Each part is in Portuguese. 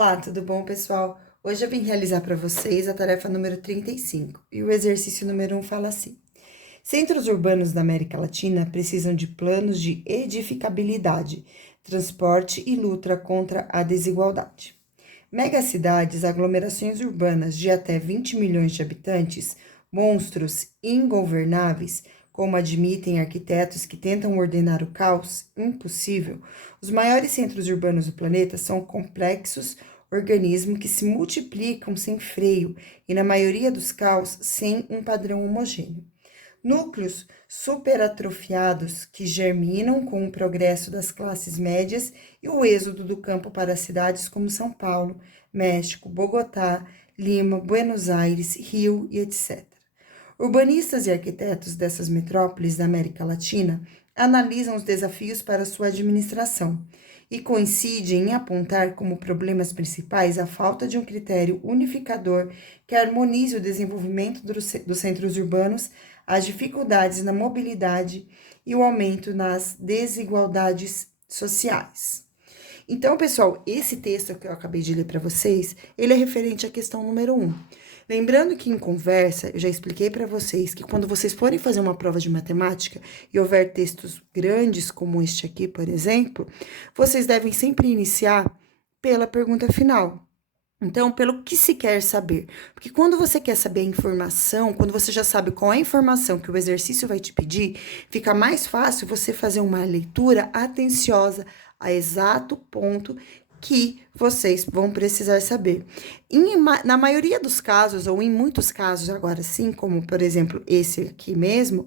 Olá, tudo bom, pessoal? Hoje eu vim realizar para vocês a tarefa número 35 e o exercício número 1 fala assim: Centros urbanos da América Latina precisam de planos de edificabilidade, transporte e luta contra a desigualdade. Megacidades, aglomerações urbanas de até 20 milhões de habitantes, monstros ingovernáveis, como admitem arquitetos que tentam ordenar o caos, impossível. Os maiores centros urbanos do planeta são complexos organismos que se multiplicam sem freio e, na maioria dos casos, sem um padrão homogêneo. Núcleos superatrofiados que germinam com o progresso das classes médias e o êxodo do campo para cidades como São Paulo, México, Bogotá, Lima, Buenos Aires, Rio e etc. Urbanistas e arquitetos dessas metrópoles da América Latina analisam os desafios para sua administração e coincidem em apontar como problemas principais a falta de um critério unificador que harmonize o desenvolvimento dos centros urbanos, as dificuldades na mobilidade e o aumento nas desigualdades sociais. Então, pessoal, esse texto que eu acabei de ler para vocês, ele é referente à questão número 1. Lembrando que em conversa, eu já expliquei para vocês que quando vocês forem fazer uma prova de matemática e houver textos grandes como este aqui, por exemplo, vocês devem sempre iniciar pela pergunta final. Então, pelo que se quer saber? Porque quando você quer saber a informação, quando você já sabe qual é a informação que o exercício vai te pedir, fica mais fácil você fazer uma leitura atenciosa a exato ponto que vocês vão precisar saber. Na maioria dos casos, ou em muitos casos agora sim, como por exemplo esse aqui mesmo,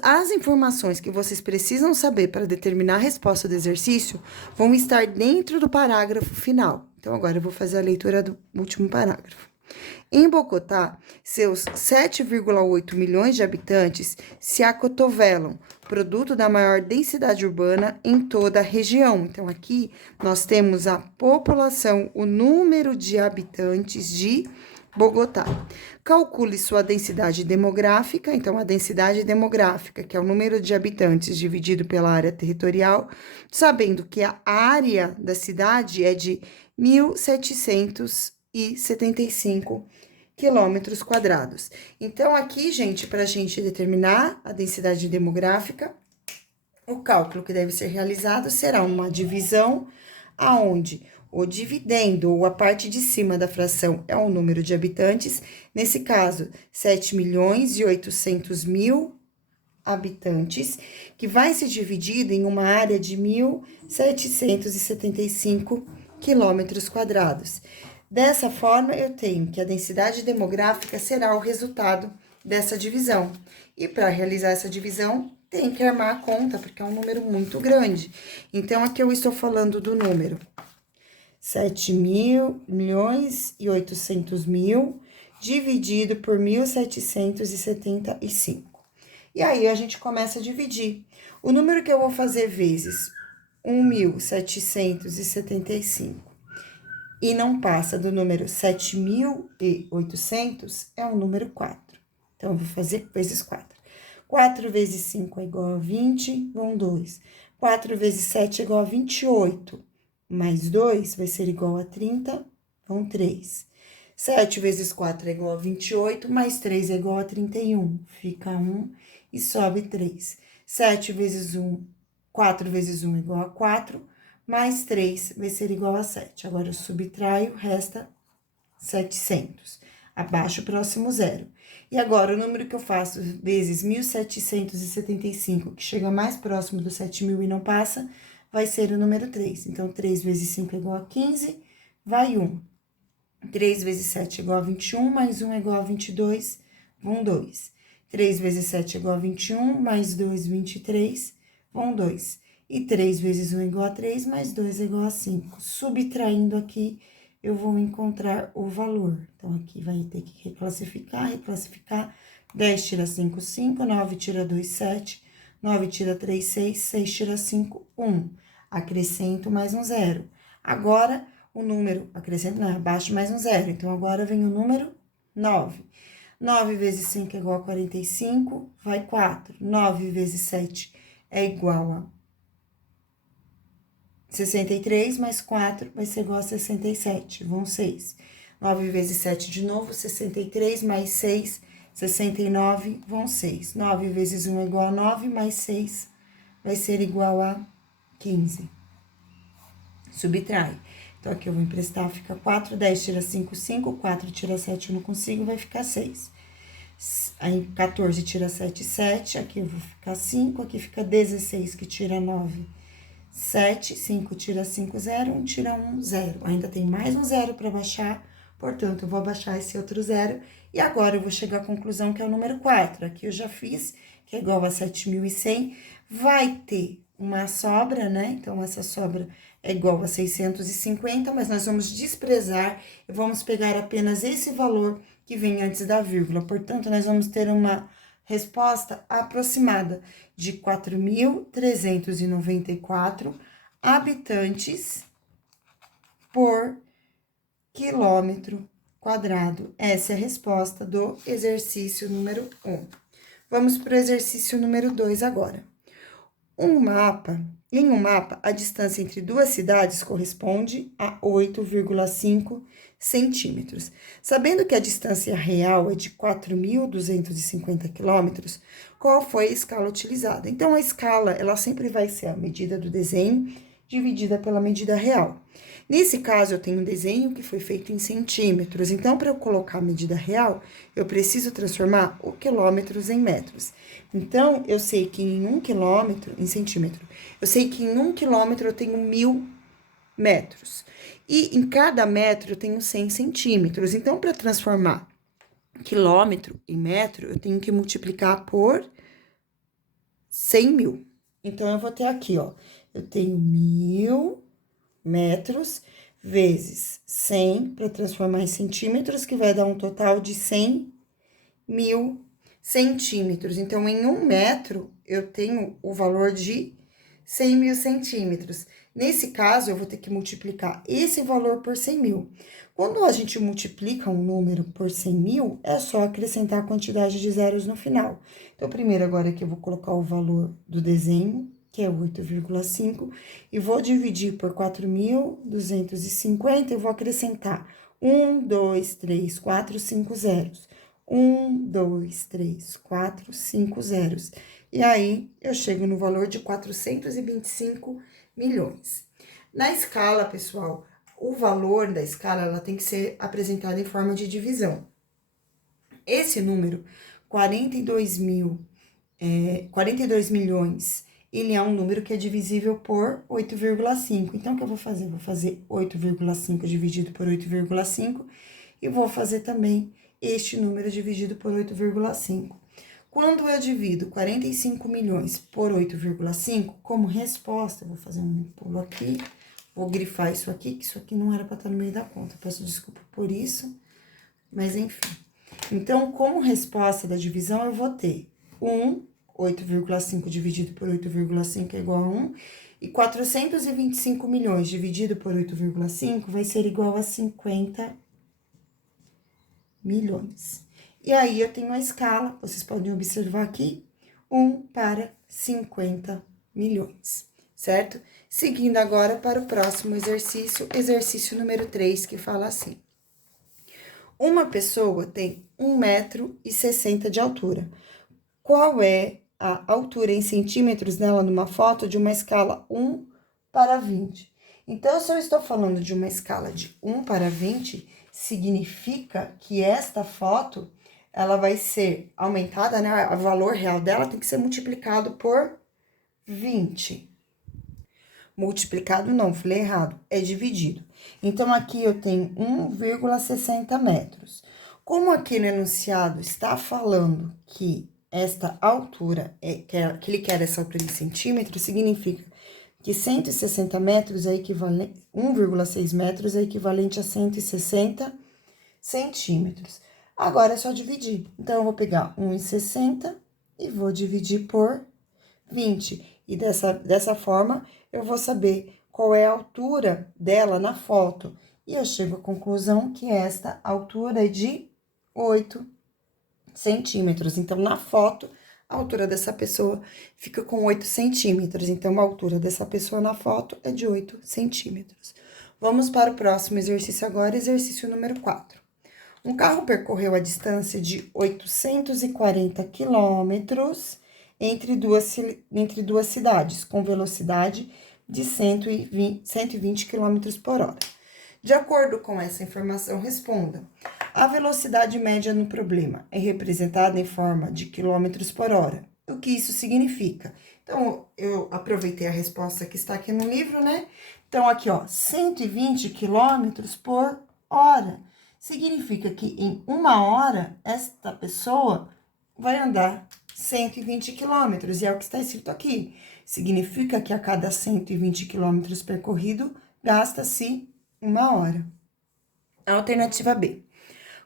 as informações que vocês precisam saber para determinar a resposta do exercício vão estar dentro do parágrafo final. Então, agora eu vou fazer a leitura do último parágrafo. Em Bogotá, seus 7,8 milhões de habitantes se acotovelam, produto da maior densidade urbana em toda a região. Então, aqui nós temos a população, o número de habitantes de Bogotá. Calcule sua densidade demográfica. Então, a densidade demográfica, que é o número de habitantes dividido pela área territorial, sabendo que a área da cidade é de 1.775 quilômetros quadrados. Então, aqui, gente, para a gente determinar a densidade demográfica, o cálculo que deve ser realizado será uma divisão aonde o dividendo, ou a parte de cima da fração, é o número de habitantes. Nesse caso, 7.800.000 habitantes, que vai ser dividido em uma área de 1.775 quilômetros quadrados. Dessa forma, eu tenho que a densidade demográfica será o resultado dessa divisão. E para realizar essa divisão, tem que armar a conta, porque é um número muito grande. Então, aqui eu estou falando do número 7.800.000 dividido por 1.775. E aí, a gente começa a dividir. O número que eu vou fazer vezes 1.775 e não passa do número 7.800 é o número 4. Então, eu vou fazer vezes 4. 4 vezes 5 é igual a 20, vão 2. 4 vezes 7 é igual a 28, mais 2 vai ser igual a 30, vão 3. 7 vezes 4 é igual a 28, mais 3 é igual a 31, fica 1 e sobe 3. 7 vezes 1, 4 vezes 1 é igual a 4, mais 3 vai ser igual a 7. Agora, eu subtraio, resta 700. Abaixo, próximo zero. E agora, o número que eu faço vezes 1.775, que chega mais próximo do 7.000 e não passa, vai ser o número 3. Então, 3 vezes 5 é igual a 15, vai 1. 3 vezes 7 é igual a 21, mais 1 é igual a 22, vão 2. 3 vezes 7 é igual a 21, mais 2, 23, vão 2. E 3 vezes 1 é igual a 3, mais 2 é igual a 5. Subtraindo aqui, eu vou encontrar o valor. Então, aqui vai ter que reclassificar. 10 tira 5, 5. 9 tira 2, 7. 9 tira 3, 6. 6 tira 5, 1. Acrescento mais um zero. Agora, o número, acrescento não, abaixo mais um zero. Então, agora vem o número 9. 9 vezes 5 é igual a 45, vai 4. 9 vezes 7 é igual a 63 mais 4 vai ser igual a 67, vão 6. 9 vezes 7 de novo, 63 mais 6, 69, vão 6. 9 vezes 1 é igual a 9, mais 6 vai ser igual a 15. Subtrai. Então, aqui eu vou emprestar, fica 4, 10 tira 5, 5, 4 tira 7, eu não consigo, vai ficar 6. Aí, 14 tira 7, 7, aqui eu vou ficar 5, aqui fica 16, que tira 9, 7, 5 tira 5, 0, 1 tira 1, 0. Ainda tem mais um 0 para baixar, portanto, eu vou abaixar esse outro 0. E agora, eu vou chegar à conclusão que é o número 4. Aqui eu já fiz, que é igual a 7.100. Vai ter uma sobra, né? Então, essa sobra é igual a 650, mas nós vamos desprezar e vamos pegar apenas esse valor que vem antes da vírgula. Portanto, nós vamos ter uma resposta aproximada de 4.394 habitantes por quilômetro quadrado. Essa é a resposta do exercício número 1. Vamos para o exercício número 2 agora. Em um mapa, a distância entre duas cidades corresponde a 8,5 centímetros. Sabendo que a distância real é de 4.250 quilômetros, qual foi a escala utilizada? Então, a escala, ela sempre vai ser a medida do desenho dividida pela medida real. Nesse caso, eu tenho um desenho que foi feito em centímetros. Então, para eu colocar a medida real, eu preciso transformar o quilômetros em metros. Então, eu sei que em 1 quilômetro, em centímetro, eu sei que em 1 quilômetro eu tenho 1.000 metros. E em cada metro eu tenho 100 centímetros. Então, para transformar quilômetro em metro, eu tenho que multiplicar por 100.000. Então, eu vou ter aqui, ó, eu tenho 1.000 metros vezes 100 para transformar em centímetros, que vai dar um total de 100.000 centímetros. Então, em 1 metro, eu tenho o valor de 100.000 centímetros. Nesse caso, eu vou ter que multiplicar esse valor por 100.000. Quando a gente multiplica um número por 100.000, é só acrescentar a quantidade de zeros no final. Então, primeiro, agora aqui eu vou colocar o valor do desenho, que é 8,5, e vou dividir por 4.250, e vou acrescentar 1, 2, 3, 4, 5 zeros. 1, 2, 3, 4, 5 zeros. E aí, eu chego no valor de 425 milhões. Na escala, pessoal, o valor da escala, ela tem que ser apresentada em forma de divisão. Esse número, 42 milhões, ele é um número que é divisível por 8,5. Então, o que eu vou fazer? Vou fazer 8,5 dividido por 8,5 e vou fazer também este número dividido por 8,5. Quando eu divido 45 milhões por 8,5, como resposta, eu vou fazer um pulo aqui, vou grifar isso aqui, que isso aqui não era para estar no meio da conta. Peço desculpa por isso, mas enfim. Então, como resposta da divisão, eu vou ter 8,5 dividido por 8,5 é igual a 1, e 425 milhões dividido por 8,5 vai ser igual a 50 milhões. E aí, eu tenho a escala, vocês podem observar aqui, 1 para 50 milhões, certo? Seguindo agora para o próximo exercício, exercício número 3, que fala assim. Uma pessoa tem 1,60 m de altura. Qual é a altura em centímetros dela numa foto de uma escala 1 para 20? Então, se eu estou falando de uma escala de 1 para 20, significa que esta foto, ela vai ser aumentada, né? O valor real dela tem que ser multiplicado por 20. Multiplicado não, falei errado, é dividido. Então, aqui eu tenho 1,60 metros. Como aqui no enunciado está falando que esta altura, que ele quer essa altura em centímetros, significa que 160 metros é equivalente, 1,6 metros é equivalente a 160 centímetros. Agora, é só dividir. Então, eu vou pegar 1,60 e vou dividir por 20. E dessa forma, eu vou saber qual é a altura dela na foto. E eu chego à conclusão que esta altura é de 8 centímetros. Então, na foto, a altura dessa pessoa fica com 8 centímetros. Então, a altura dessa pessoa na foto é de 8 centímetros. Vamos para o próximo exercício agora, exercício número 4. Um carro percorreu a distância de 840 quilômetros entre duas cidades, com velocidade de 120 km por hora. De acordo com essa informação, responda. A velocidade média no problema é representada em forma de quilômetros por hora. O que isso significa? Então, eu aproveitei a resposta que está aqui no livro, né? Então, aqui, ó, 120 quilômetros por hora. Significa que em 1 hora, esta pessoa vai andar 120 quilômetros, e é o que está escrito aqui. Significa que a cada 120 quilômetros percorrido, gasta-se 1 hora. Alternativa B.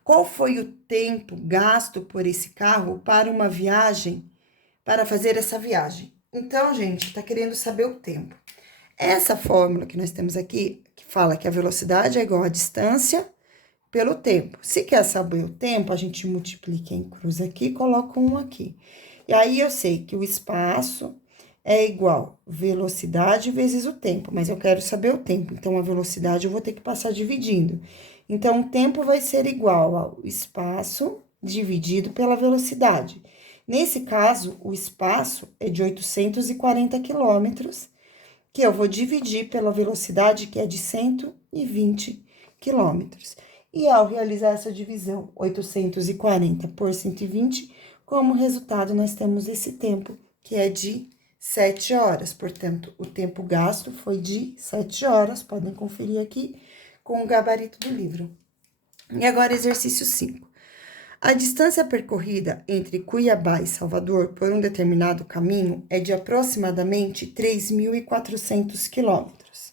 Qual foi o tempo gasto por esse carro para uma viagem, para fazer essa viagem? Então, gente, tá querendo saber o tempo. Essa fórmula que nós temos aqui, que fala que a velocidade é igual à distância pelo tempo. Se quer saber o tempo, a gente multiplica em cruz aqui e coloca 1 aqui. E aí, eu sei que o espaço é igual velocidade vezes o tempo, mas eu quero saber o tempo. Então, a velocidade eu vou ter que passar dividindo. Então, o tempo vai ser igual ao espaço dividido pela velocidade. Nesse caso, o espaço é de 840 quilômetros, que eu vou dividir pela velocidade, que é de 120 quilômetros. E ao realizar essa divisão, 840 por 120, como resultado, nós temos esse tempo, que é de 7 horas. Portanto, o tempo gasto foi de 7 horas, podem conferir aqui com o gabarito do livro. E agora, exercício 5. A distância percorrida entre Cuiabá e Salvador por um determinado caminho é de aproximadamente 3.400 quilômetros.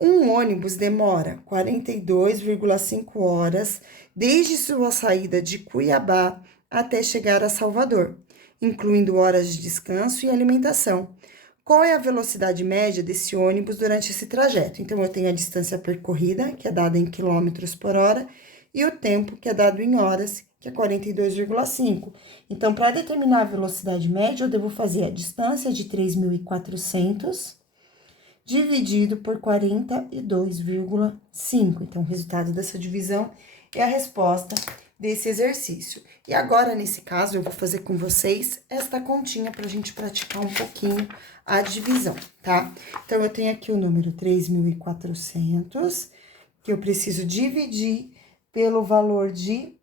Um ônibus demora 42,5 horas desde sua saída de Cuiabá até chegar a Salvador, incluindo horas de descanso e alimentação. Qual é a velocidade média desse ônibus durante esse trajeto? Então, eu tenho a distância percorrida, que é dada em quilômetros por hora, e o tempo, que é dado em horas, que é 42,5. Então, para determinar a velocidade média, eu devo fazer a distância de 3.400 dividido por 42,5. Então, o resultado dessa divisão é a resposta desse exercício. E agora, nesse caso, eu vou fazer com vocês esta continha para a gente praticar um pouquinho a divisão, tá? Então, eu tenho aqui o número 3.400, que eu preciso dividir pelo valor de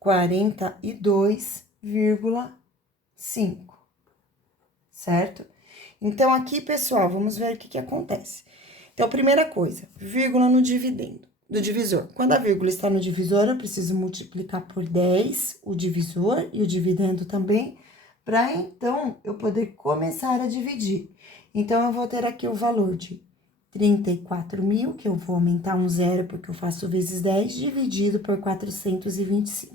42,5, certo? Então, aqui, pessoal, vamos ver o que acontece. Então, primeira coisa, vírgula no dividendo, do divisor. Quando a vírgula está no divisor, eu preciso multiplicar por 10 o divisor e o dividendo também, para então eu poder começar a dividir. Então, eu vou ter aqui o valor de 34.000, que eu vou aumentar um zero porque eu faço vezes 10, dividido por 425.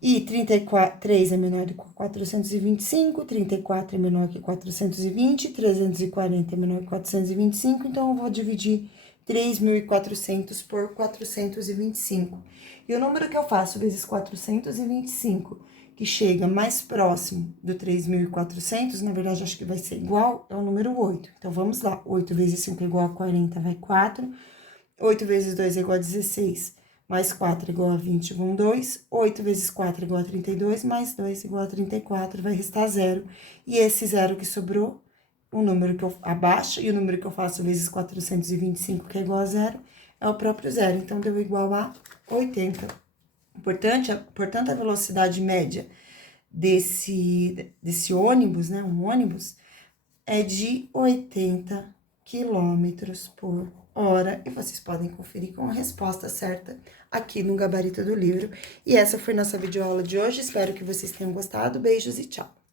E 3 é menor do que 425, 34 é menor que 420, 340 é menor que 425, então eu vou dividir 3.400 por 425. E o número que eu faço vezes 425, que chega mais próximo do 3.400, na verdade, acho que vai ser igual, é o número 8. Então, vamos lá. 8 vezes 5 é igual a 40, vai 4. 8 vezes 2 é igual a 16, mais 4 é igual a 20, vão 2. 8 vezes 4 é igual a 32, mais 2 é igual a 34, vai restar 0. E esse 0 que sobrou, o número que eu abaixo, e o número que eu faço vezes 425, que é igual a 0, é o próprio 0. Então, deu igual a 80. Portanto, a velocidade média desse ônibus, né, um ônibus, é de 80 quilômetros por hora. E vocês podem conferir com a resposta certa aqui no gabarito do livro. E essa foi nossa videoaula de hoje. Espero que vocês tenham gostado. Beijos e tchau!